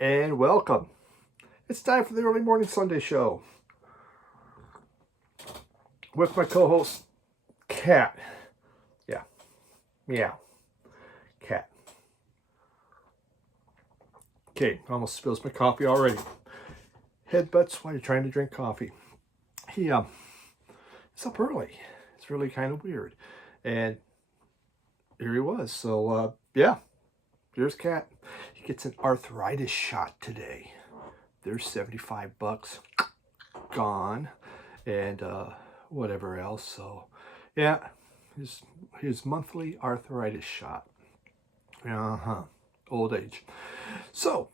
and welcome. It's time for the early morning Sunday show with my co-host, Cat. Yeah, meow, Cat. Okay, almost spills my coffee already. Headbutts while you're trying to drink coffee. He's up early. It's really kind of weird, and here he was. So yeah, here's Cat. He gets an arthritis shot today. There's $75 gone, and whatever else. So yeah, his monthly arthritis shot. Old age. So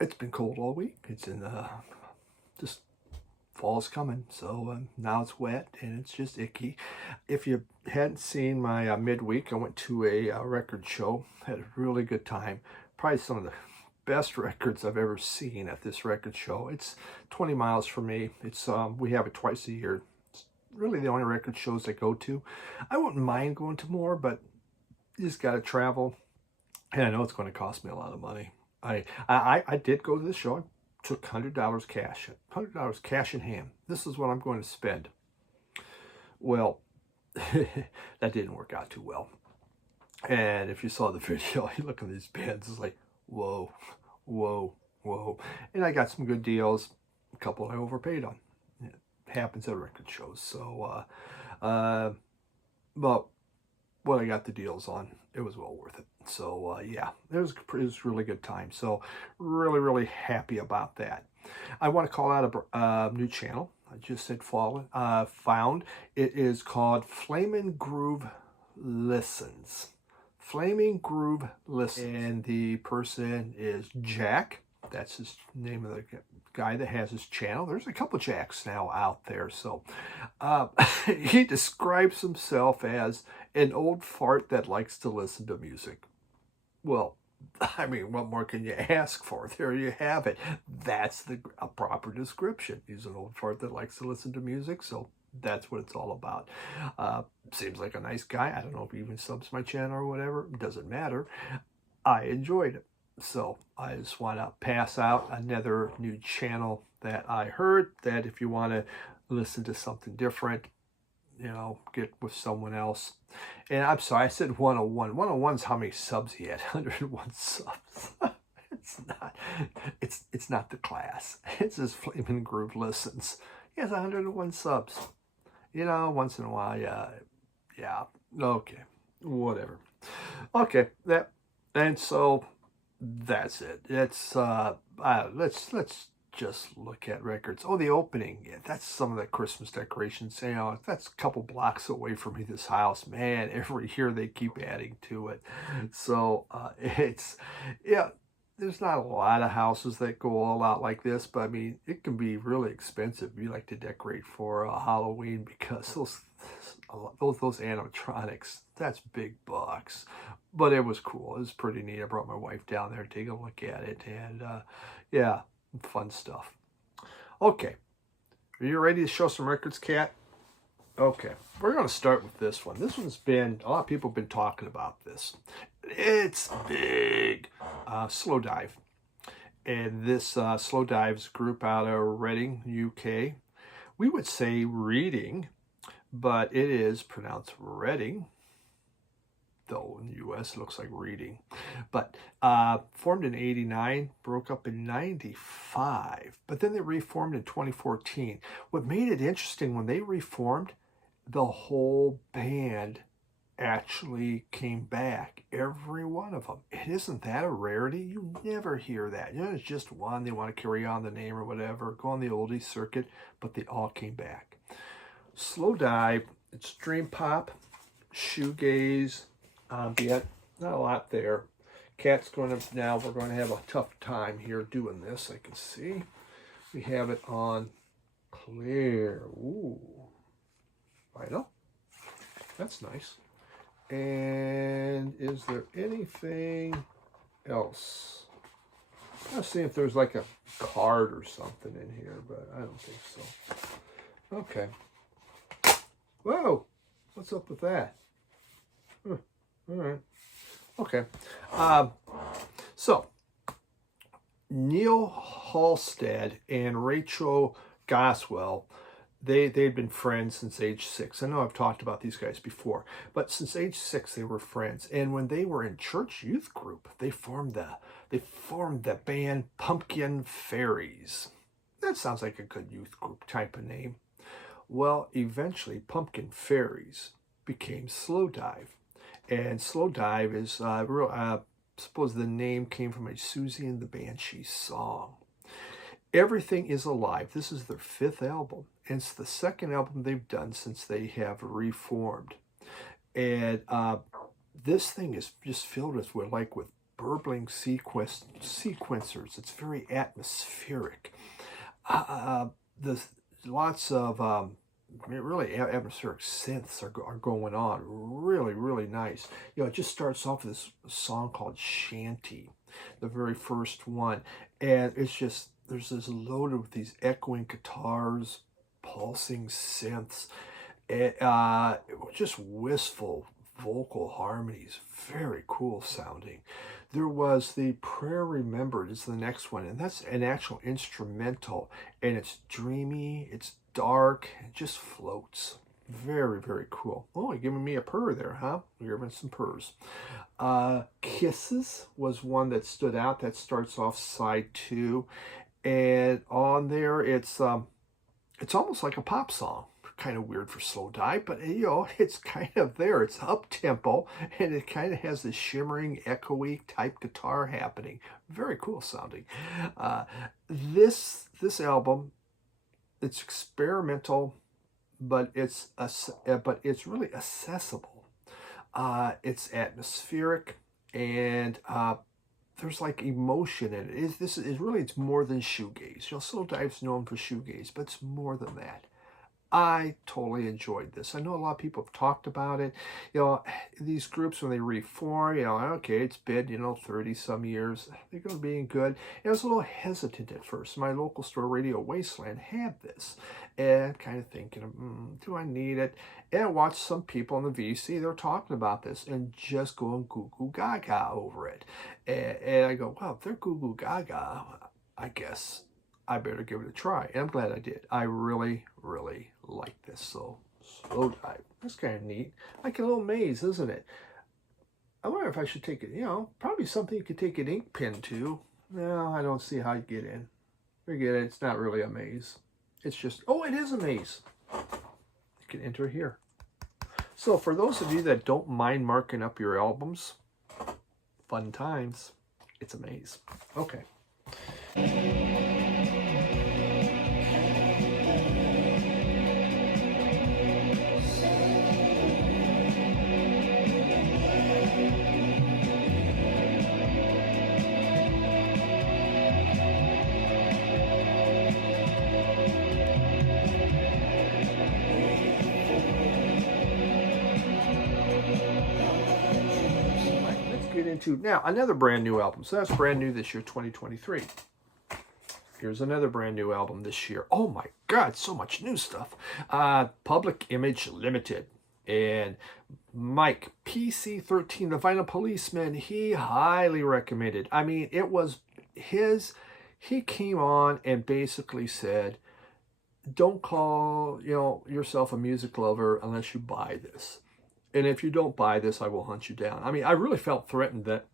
it's been cold all week. It's in just fall's coming, so now it's wet and it's just icky. If you hadn't seen my midweek, I went to a record show. Had a really good time. Probably some of the best records I've ever seen at this record show. It's 20 miles from me. It's we have it twice a year. It's really the only record shows I go to. I wouldn't mind going to more, but you just got to travel, and I know it's going to cost me a lot of money. I did go to this show. I took $100 cash. $100 cash in hand. This is what I'm going to spend. Well, that didn't work out too well. And if you saw the video, you look at these bands, it's like, whoa, whoa, whoa. And I got some good deals. A couple I overpaid on. It happens at record shows. So, but what I got the deals on, it was well worth it. So, yeah, it was a really good time. So, really happy about that. I want to call out a new channel. I just said found. It is called Flamin' Groove Listens. Flaming Groove Listens. And the person is Jack. That's his name of the guy that has his channel. There's a couple Jacks now out there. So he describes himself as an old fart that likes to listen to music. Well, I mean, what more can you ask for? There you have it. That's a proper description. He's an old fart that likes to listen to music. So that's what it's all about. Seems like a nice guy. I don't know if he even subs my channel or whatever. It doesn't matter. I enjoyed it. So I just want to pass out another new channel that I heard, that if you want to listen to something different, you know, get with someone else. And I'm sorry, I said 101. 101 is how many subs he had. 101 subs. It's not the class. It's his Flamin' Groove Listens. He has 101 subs. You know, once in a while, yeah, okay, whatever. Okay, and so that's it. It's let's just look at records. Oh, the opening. Yeah, that's some of the Christmas decorations. You know, that's a couple blocks away from me, this house. Man, every year they keep adding to it. So yeah, there's not a lot of houses that go all out like this, but I mean, it can be really expensive if you like to decorate for Halloween, because those animatronics, that's big bucks. But it was cool. It was pretty neat. I brought my wife down there to take a look at it, and yeah, fun stuff. Okay, are you ready to show some records, Cat? Okay, we're going to start with this one. This one's been, a lot of people have been talking about this. It's big. Slow Dive. And this Slow Dive's group out of Reading, UK. We would say Reading, but it is pronounced Reading. Though in the US it looks like Reading. But formed in 89, broke up in 95. But then they reformed in 2014. What made it interesting, when they reformed, the whole band actually came back, every one of them. It isn't that a rarity? You never hear that. You know, it's just one, they want to carry on the name or whatever, go on the oldies circuit, but they all came back. Slow Dive, it's dream pop, shoegaze, ambient, not a lot there. Cat's going to, now we're going to have a tough time here doing this. I can see we have it on clear. Ooh, vinyl. That's nice. And is there anything else? Let's see if there's like a card or something in here, but I don't think so. Okay. Whoa, what's up with that? All right. Okay. So Neil Halstead and Rachel Goswell, they'd been friends since age 6. I know I've talked about these guys before, but since age 6 they were friends. And when they were in church youth group, they formed the band Pumpkin Fairies. That sounds like a good youth group type of name. Well, eventually Pumpkin Fairies became Slow Dive, and Slow Dive is suppose the name came from a Susie and the Banshee song. Everything is Alive. This is their 5th album, and it's the 2nd album they've done since they have reformed. And this thing is just filled with burbling sequencers. It's very atmospheric. There's lots of really atmospheric synths are going on. Really, really nice. It just starts off with this song called Shanty, the very first one, and it's just, there's this loaded with these echoing guitars, pulsing synths, just wistful vocal harmonies. Very cool sounding. There was the Prayer Remembered is the next one, and that's an actual instrumental, and it's dreamy, it's dark, it just floats. Very, very cool. Oh, you're giving me a purr there, huh? You're giving some purrs. Kisses was one that stood out. That starts off side 2, and on there it's almost like a pop song. Kind of weird for Slow Dive, but it's kind of there. It's up tempo, and it kind of has this shimmering, echoey type guitar happening. Very cool sounding. This album, it's experimental, but it's really accessible. It's atmospheric, and there's like emotion in it. It's more than shoegaze. Slow Dive's known for shoegaze, but it's more than that. I totally enjoyed this. I know a lot of people have talked about it. These groups, when they reform, okay, it's been, 30 some years. They're going to be good. And I was a little hesitant at first. My local store, Radio Wasteland, had this. And kind of thinking, do I need it? And I watched some people in the VC, they're talking about this and just going goo goo gaga over it. And I go, well, if they're goo goo gaga, I guess I better give it a try. And I'm glad I did. I really, really like this. So, Slow Dive. That's kind of neat. Like a little maze, isn't it? I wonder if I should take it, probably something you could take an ink pen to. No, I don't see how you get in. Forget it. It's not really a maze. It's just, it is a maze. You can enter here. So, for those of you that don't mind marking up your albums, fun times. It's a maze. Okay. Into now another brand new album. So that's brand new this year, 2023. Here's another brand new album this year. Oh my God, so much new stuff. Public Image Limited and Mike PC13, the Vinyl Policeman. He highly recommended. I mean, it was his. He came on and basically said, "Don't call yourself a music lover unless you buy this. And if you don't buy this, I will hunt you down." I mean, I really felt threatened that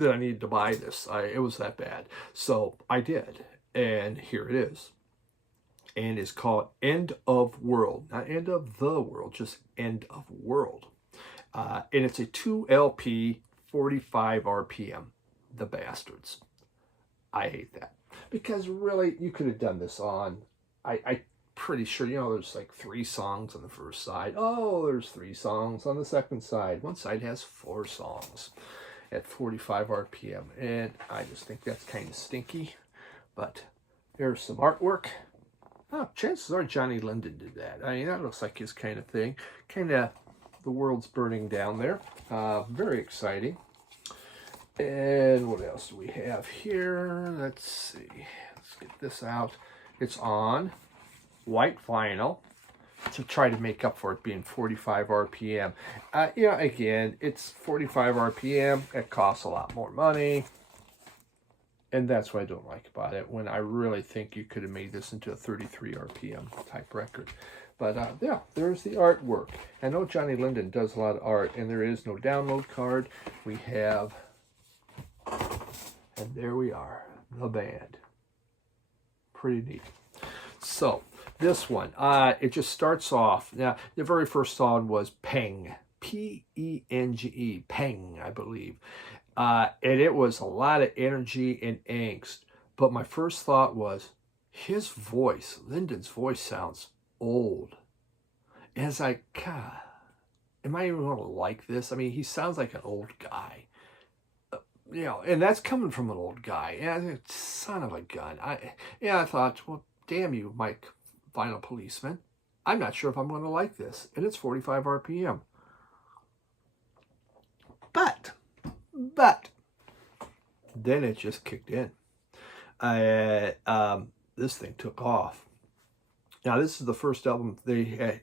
I needed to buy this. It was that bad. So I did. And here it is. And it's called End of World. Not End of the World, just End of World. And it's a 2 LP, 45 RPM. The bastards. I hate that. Because really, you could have done this on... I pretty sure, there's like 3 songs on the first side. Oh, there's 3 songs on the second side. One side has 4 songs at 45 RPM. And I just think that's kind of stinky. But there's some artwork. Oh, chances are Johnny Linden did that. I mean, that looks like his kind of thing. Kind of the world's burning down there. Very exciting. And what else do we have here? Let's see. Let's get this out. It's on white vinyl to try to make up for it being 45 RPM. Again, it's 45 RPM. It costs a lot more money. And that's what I don't like about it, when I really think you could have made this into a 33 RPM type record. But yeah, there's the artwork. I know Johnny Linden does a lot of art, and there is no download card. We have, and there we are, the band. Pretty neat. So this one, it just starts off. Now, the very first song was Peng, P-E-N-G-E, Peng, I believe. And it was a lot of energy and angst. But my first thought was, his voice, Linden's voice sounds old. And it's like, God, am I even going to like this? I mean, he sounds like an old guy. You know, and that's coming from an old guy. And son of a gun. I thought, well, damn you, Mike Vinyl Policeman. I'm not sure if I'm going to like this. And it's 45 RPM. But then it just kicked in. This thing took off. Now, this is the first album they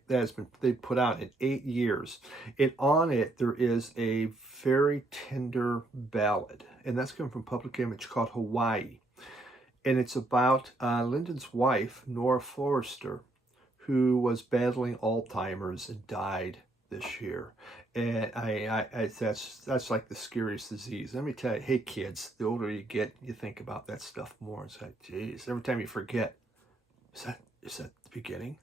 put out in 8 years. And on it, there is a very tender ballad. And that's coming from Public Image, called Hawaii. And it's about Lyndon's wife, Nora Forrester, who was battling Alzheimer's and died this year. And that's like the scariest disease. Let me tell you, hey kids, the older you get, you think about that stuff more. It's like, geez, every time you forget, is that the beginning?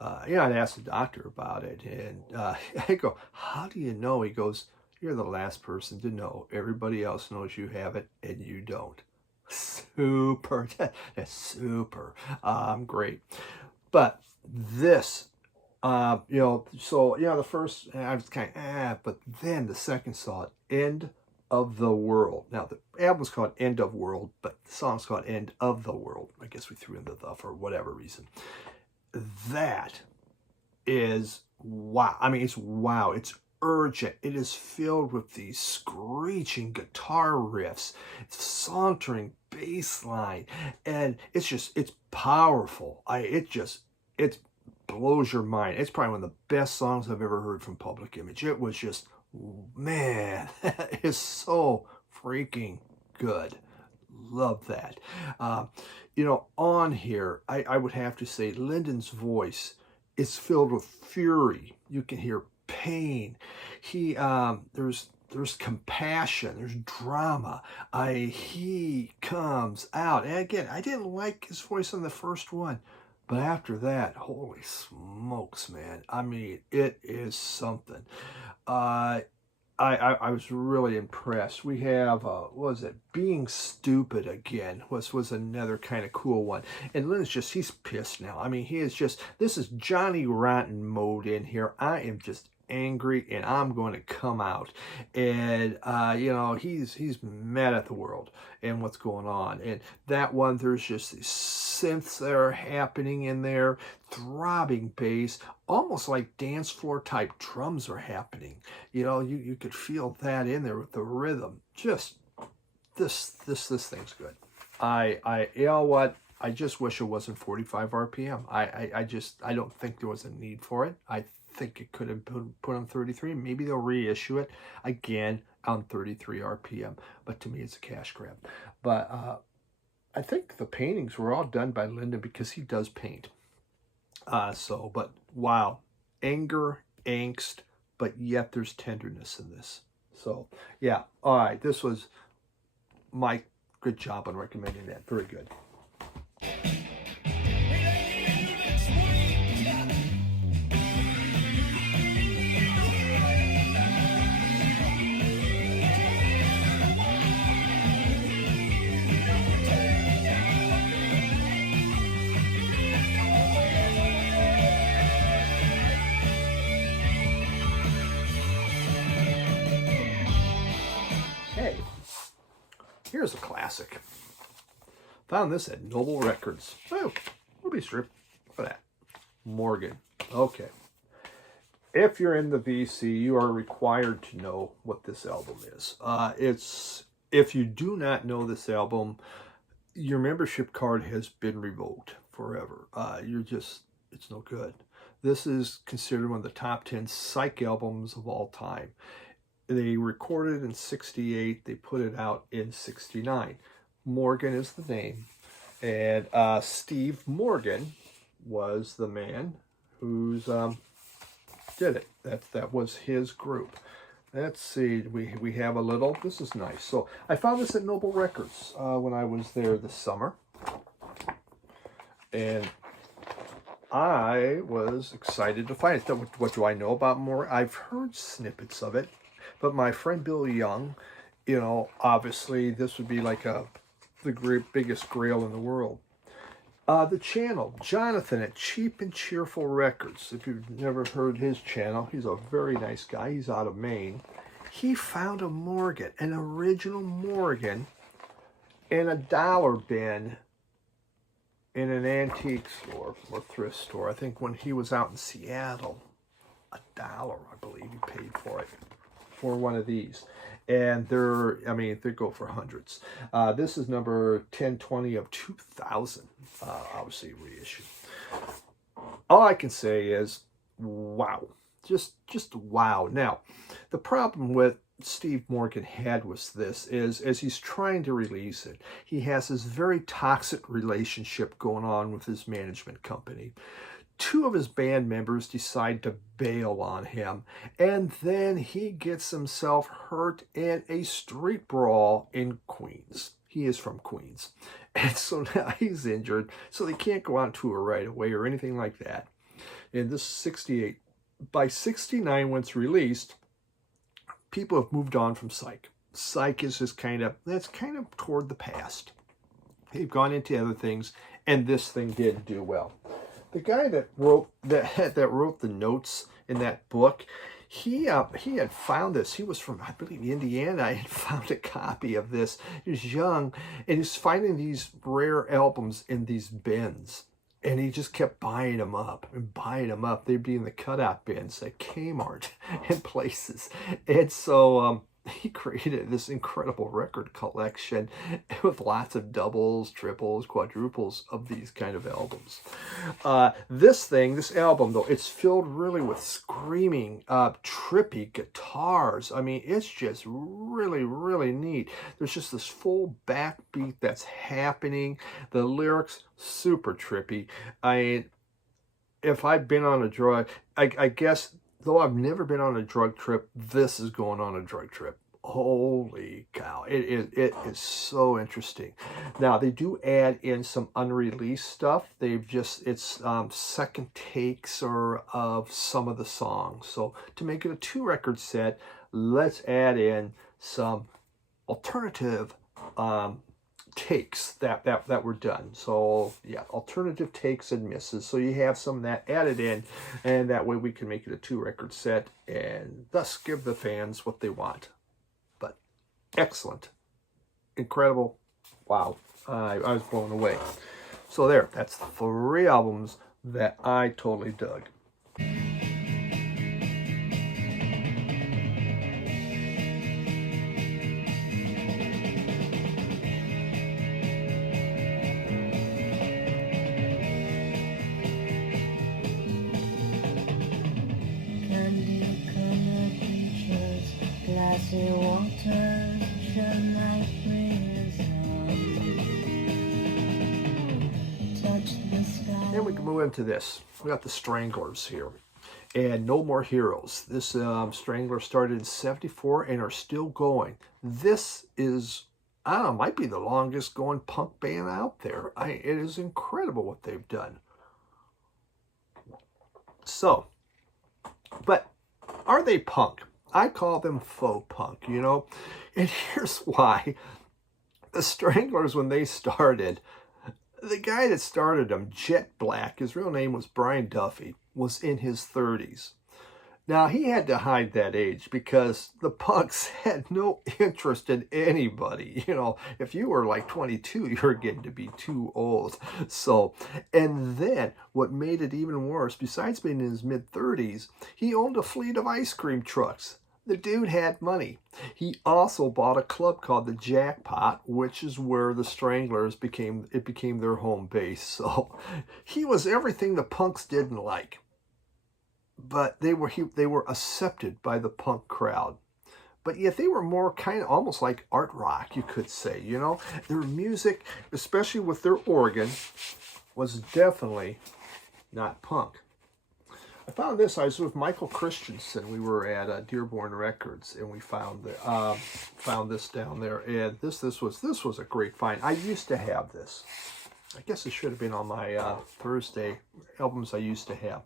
I'd ask the doctor about it, and I go, how do you know? He goes, you're the last person to know. Everybody else knows you have it, and you don't. Super. That's super. Great. But this, the first, I was kind of, but then the second song, End of the World. Now, the album's called End of World, but the song's called End of the World. I guess we threw in the for whatever reason. That is wow. I mean, it's wow. It's urgent. It is filled with these screeching guitar riffs, sauntering bass line, and it's powerful. It blows your mind. It's probably one of the best songs I've ever heard from Public Image. It was just, man, that is so freaking good. Love that. On here, I would have to say Lyndon's voice is filled with fury. You can hear pain. There's compassion. There's drama. He comes out. And again, I didn't like his voice on the first one. But after that, holy smokes, man. I mean, it is something. I was really impressed. We have, what was it? Being Stupid Again was another kind of cool one. And Lynn's he's pissed now. I mean, this is Johnny Rotten mode in here. I am just angry, and I'm going to come out. And he's mad at the world and what's going on. And that one, there's just these synths that are happening in there, throbbing bass, almost like dance floor type drums are happening. You could feel that in there with the rhythm. Just this thing's good. You know what? I just wish it wasn't 45 RPM. I don't think there was a need for it. I think it could have been put on 33. Maybe they'll reissue it again on 33 RPM. But to me, it's a cash grab. But I think the paintings were all done by Lyndon because he does paint. But wow, anger, angst, but yet there's tenderness in this. So yeah, all right. This was my good job on recommending that. Very good. Here's a classic. Found this at Noble Records. Oh, Ruby Strip. Look at that. Morgan. Okay. If you're in the VC, you are required to know what this album is. If you do not know this album, your membership card has been revoked forever. It's no good. This is considered one of the top 10 Psych albums of all time. They recorded in 68. They put it out in 69. Morgan is the name. And Steve Morgan was the man who's did it. That was his group. Let's see, we have a little, this is nice. So I found this at Noble Records when I was there this summer. And I was excited to find it. What do I know about Morgan? I've heard snippets of it, but my friend Bill Young, you know, obviously this would be like the biggest grail in the world. The channel, Jonathan at Cheap and Cheerful Records. If you've never heard his channel, he's a very nice guy. He's out of Maine. He found a Morgan, an original Morgan, in a dollar bin in an antique store or thrift store. I think when he was out in Seattle, $1, I believe he paid for it, for one of these. And they go for hundreds. This is number 1020 of 2000, obviously reissued. All I can say is, wow, just wow. Now, the problem with Steve Morgan had was this, is as he's trying to release it, he has this very toxic relationship going on with his management company. 2 of his band members decide to bail on him, and then he gets himself hurt in a street brawl in Queens. He is from Queens. And so now he's injured, so they can't go on tour right away or anything like that. And this is 68. By 69, when it's released, people have moved on from Psych. Psych is just that's kind of toward the past. They've gone into other things, and this thing did do well. The guy that wrote the notes in that book, he had found this. He was from, I believe, Indiana. I had found a copy of this. He was young, and he's finding these rare albums in these bins. And he just kept buying them up and buying them up. They'd be in the cutout bins at Kmart and places. And so he created this incredible record collection with lots of doubles, triples, quadruples of these kind of albums. This album, though, it's filled really with screaming, trippy guitars. I mean, it's just really, really neat. There's just this full backbeat that's happening. The lyrics, super trippy. If I've been on a drug, I guess, though I've never been on a drug trip, this is going on a drug trip. Holy cow. It is so interesting. Now, they do add in some unreleased stuff. It's second takes of some of the songs. So to make it a 2-record set, let's add in some alternative takes that were done. So yeah, alternative takes and misses. So you have some of that added in, and that way we can make it a 2-record set and thus give the fans what they want. But excellent, incredible, wow, I was blown away. So that's 3 albums that I totally dug. And we can move into this. We got the Stranglers here, and No More Heroes. This Strangler started in '74 and are still going. This is, I don't know, might be the longest going punk band out there. It is incredible what they've done. So, but are they punk? I call them faux punk, you know? And here's why. The Stranglers, when they started, the guy that started them, Jet Black, his real name was Brian Duffy, was in his 30s. Now, he had to hide that age because the punks had no interest in anybody. You know, if you were like 22, you were getting to be too old. So, and then what made it even worse, besides being in his mid-30s, he owned a fleet of ice cream trucks. The dude had money. He also bought a club called the Jackpot, which is where the Stranglers became their home base. So he was everything the punks didn't like. But they were accepted by the punk crowd. but yet they were more kind of almost like art rock, you could say, you know. Their music, especially with their organ, was definitely not punk. I found this. I was with Michael Christensen. We were at Dearborn Records, and we found this down there. And this was a great find. I used to have this. I guess it should have been on my Thursday albums I used to have.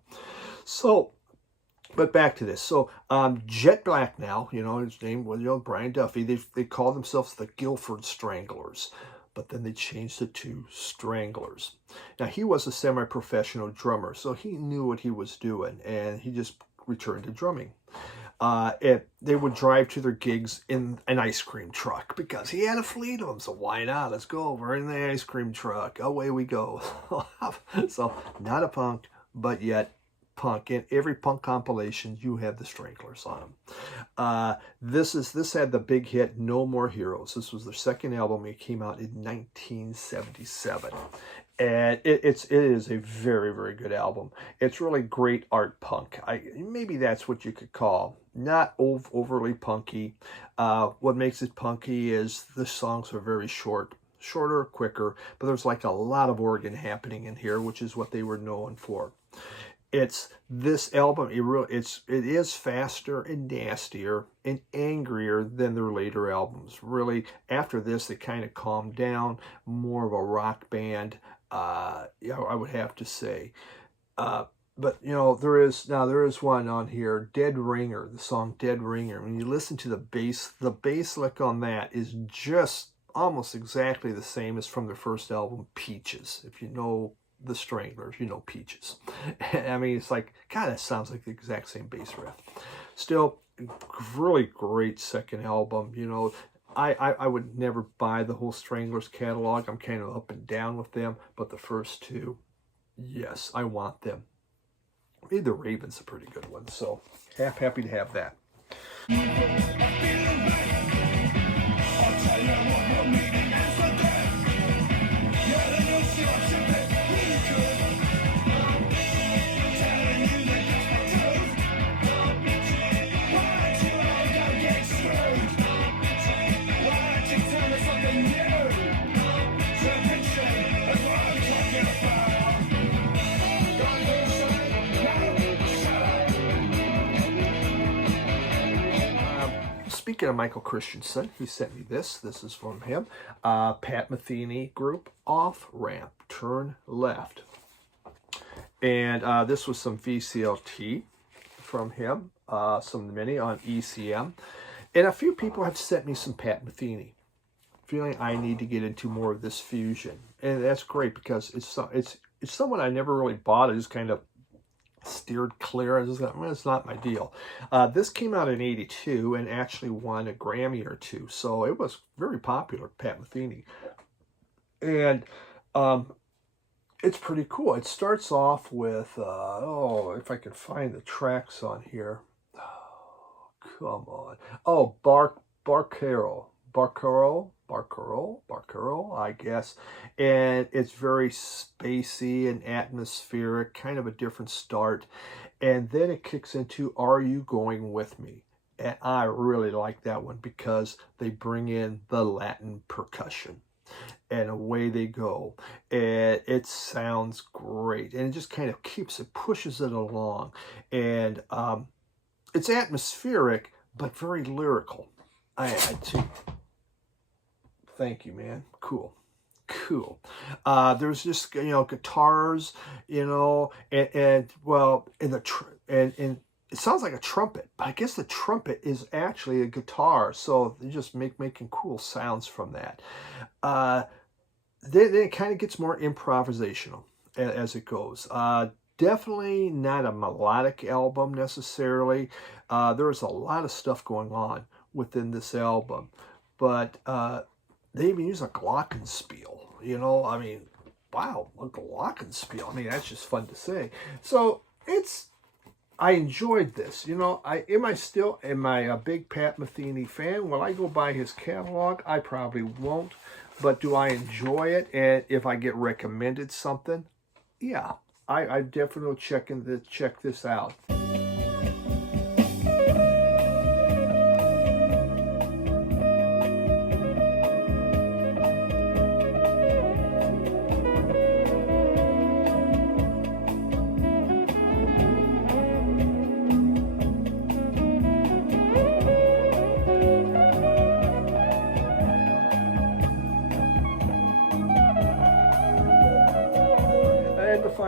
So, but back to this. So, Jet Black now, you know, his name was, you know, Brian Duffy. They called themselves the Guilford Stranglers, but then they changed it to Stranglers. Now, he was a semi-professional drummer, so he knew what he was doing, and he just returned to drumming. They would drive to their gigs in an ice cream truck because he had a fleet of them, so why not? Let's go. We're in the ice cream truck. Away we go. So, not a punk, but yet punk. In every punk compilation, you have the Stranglers on them. This had the big hit No More Heroes. This was their second album. It came out in 1977, and it is a very, very good album. It's really great art punk. Maybe that's what you could call, not overly punky. What makes it punky is the songs are very shorter, quicker, but there's like a lot of organ happening in here, which is what they were known for. This album, it is faster and nastier and angrier than their later albums. Really, after this, they kind of calmed down, more of a rock band, you know, I would have to say. But, you know, there is one on here, Dead Ringer, the song Dead Ringer. When you listen to the bass lick on that is just almost exactly the same as from their first album, Peaches. If you know the Stranglers, you know Peaches. I mean, it's like, God, that sounds like the exact same bass riff. Still, really great second album. You know, I would never buy the whole Stranglers catalog. I'm kind of up and down with them, but the first two, yes, I want them. Maybe the Raven's a pretty good one, so happy to have that. Speaking of Michael Christensen, he sent me this. This is from him. Pat Metheny group, Off Ramp, Turn Left. And this was some VCLT from him, some mini on ECM. And a few people have sent me some Pat Metheny, feeling I need to get into more of this fusion. And that's great because it's someone I never really bought. I just kind of steered clear. I just thought, well, it's not my deal. This came out in '82 and actually won a Grammy or two, so it was very popular, Pat Metheny. And it's pretty cool. It starts off with, if I could find the tracks on here. Oh, come on. Oh, Barcaro, I guess. And it's very spacey and atmospheric, kind of a different start. And then it kicks into Are You Going With Me? And I really like that one because they bring in the Latin percussion. And away they go. And it sounds great. And it just kind of pushes it along. And it's atmospheric, but very lyrical. Thank you, man. Cool. There's just, you know, guitars, you know, and it sounds like a trumpet, but I guess the trumpet is actually a guitar, so they just making cool sounds from that. Then it kind of gets more improvisational as it goes. Definitely not a melodic album necessarily. There's a lot of stuff going on within this album, but they even use a glockenspiel, you know. I mean, wow, a glockenspiel. I mean, that's just fun to say. So I enjoyed this. You know, am I a big Pat Metheny fan? Will I go buy his catalog? I probably won't. But do I enjoy it? And if I get recommended something, yeah, I definitely check this out.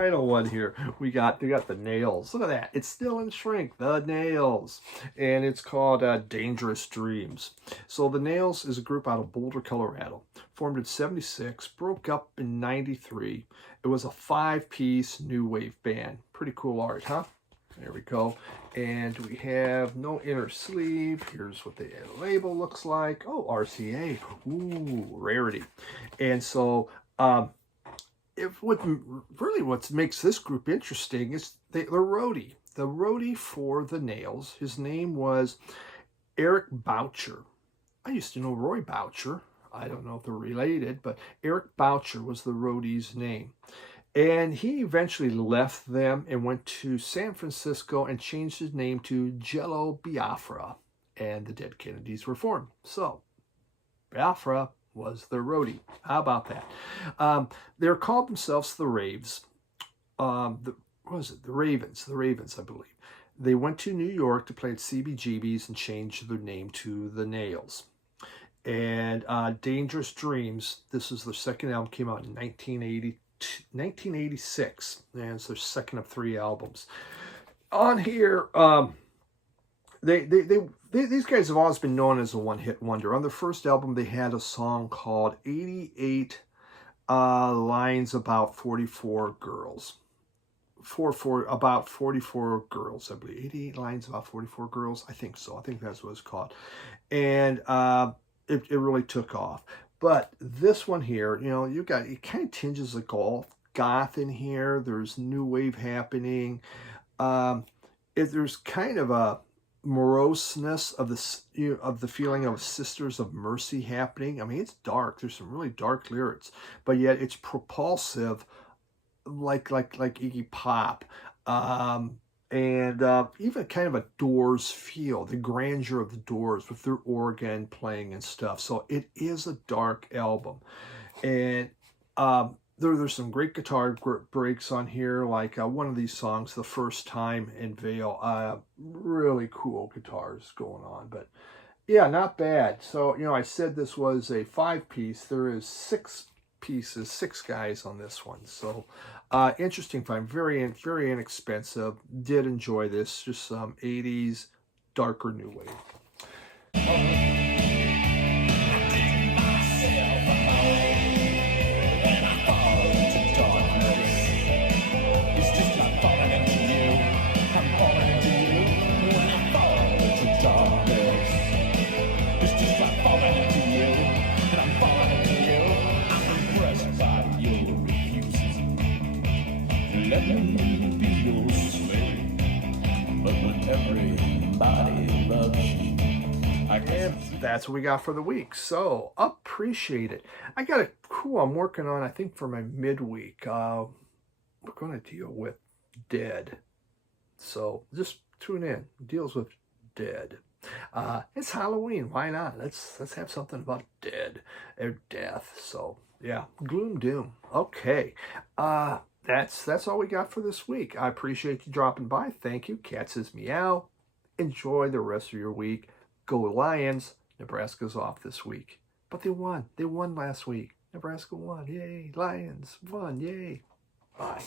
final one here. They got the Nails. Look at that. It's still in shrink. The Nails. And it's called Dangerous Dreams. So the Nails is a group out of Boulder, Colorado. Formed in 76. Broke up in 93. It was a 5-piece new wave band. Pretty cool art, huh? There we go. And we have no inner sleeve. Here's what the label looks like. Oh, RCA. Ooh, rarity. And so what makes this group interesting is the roadie. The roadie for the Nails, his name was Eric Boucher. I used to know Roy Boucher. I don't know if they're related, but Eric Boucher was the roadie's name. And he eventually left them and went to San Francisco and changed his name to Jello Biafra. And the Dead Kennedys were formed. So, Biafra was their roadie. How about that? They called themselves the Raves. What was it? The Ravens. The Ravens, I believe. They went to New York to play at CBGB's and changed their name to the Nails. And Dangerous Dreams, this is their second album, came out in 1986, and it's their second of 3 albums. On here, these guys have always been known as a one-hit wonder. On their first album, they had a song called 88 Lines About 44 Girls. About 44 girls, I believe. 88 Lines About 44 Girls. I think so. I think that's what it's called. And it really took off. But this one here, you know, it kind of tinges of goth in here. There's new wave happening. There's kind of a moroseness of the feeling of Sisters of Mercy happening. I mean, it's dark. There's some really dark lyrics, but yet it's propulsive, like Iggy Pop. And even kind of a Doors feel, the grandeur of the Doors with their organ playing and stuff. So it is a dark album. And there's some great guitar breaks on here, like one of these songs, The First Time in Vale. Really cool guitars going on. But yeah, not bad. So, you know, I said this was a 5-piece. There is 6 pieces, 6 guys on this one. So interesting find, very inexpensive. Did enjoy this. Just some 80s darker new wave. And that's what we got for the week. So appreciate it. I got a cool I'm working on, I think, for my midweek. We're going to deal with Dead. So just tune in. Deals with Dead. It's Halloween. Why not? Let's have something about dead or death. So yeah, gloom doom. Okay. That's all we got for this week. I appreciate you dropping by. Thank you. Cat says meow. Enjoy the rest of your week. Go Lions. Nebraska's off this week. But they won. They won last week. Nebraska won. Yay. Lions won. Yay. Bye.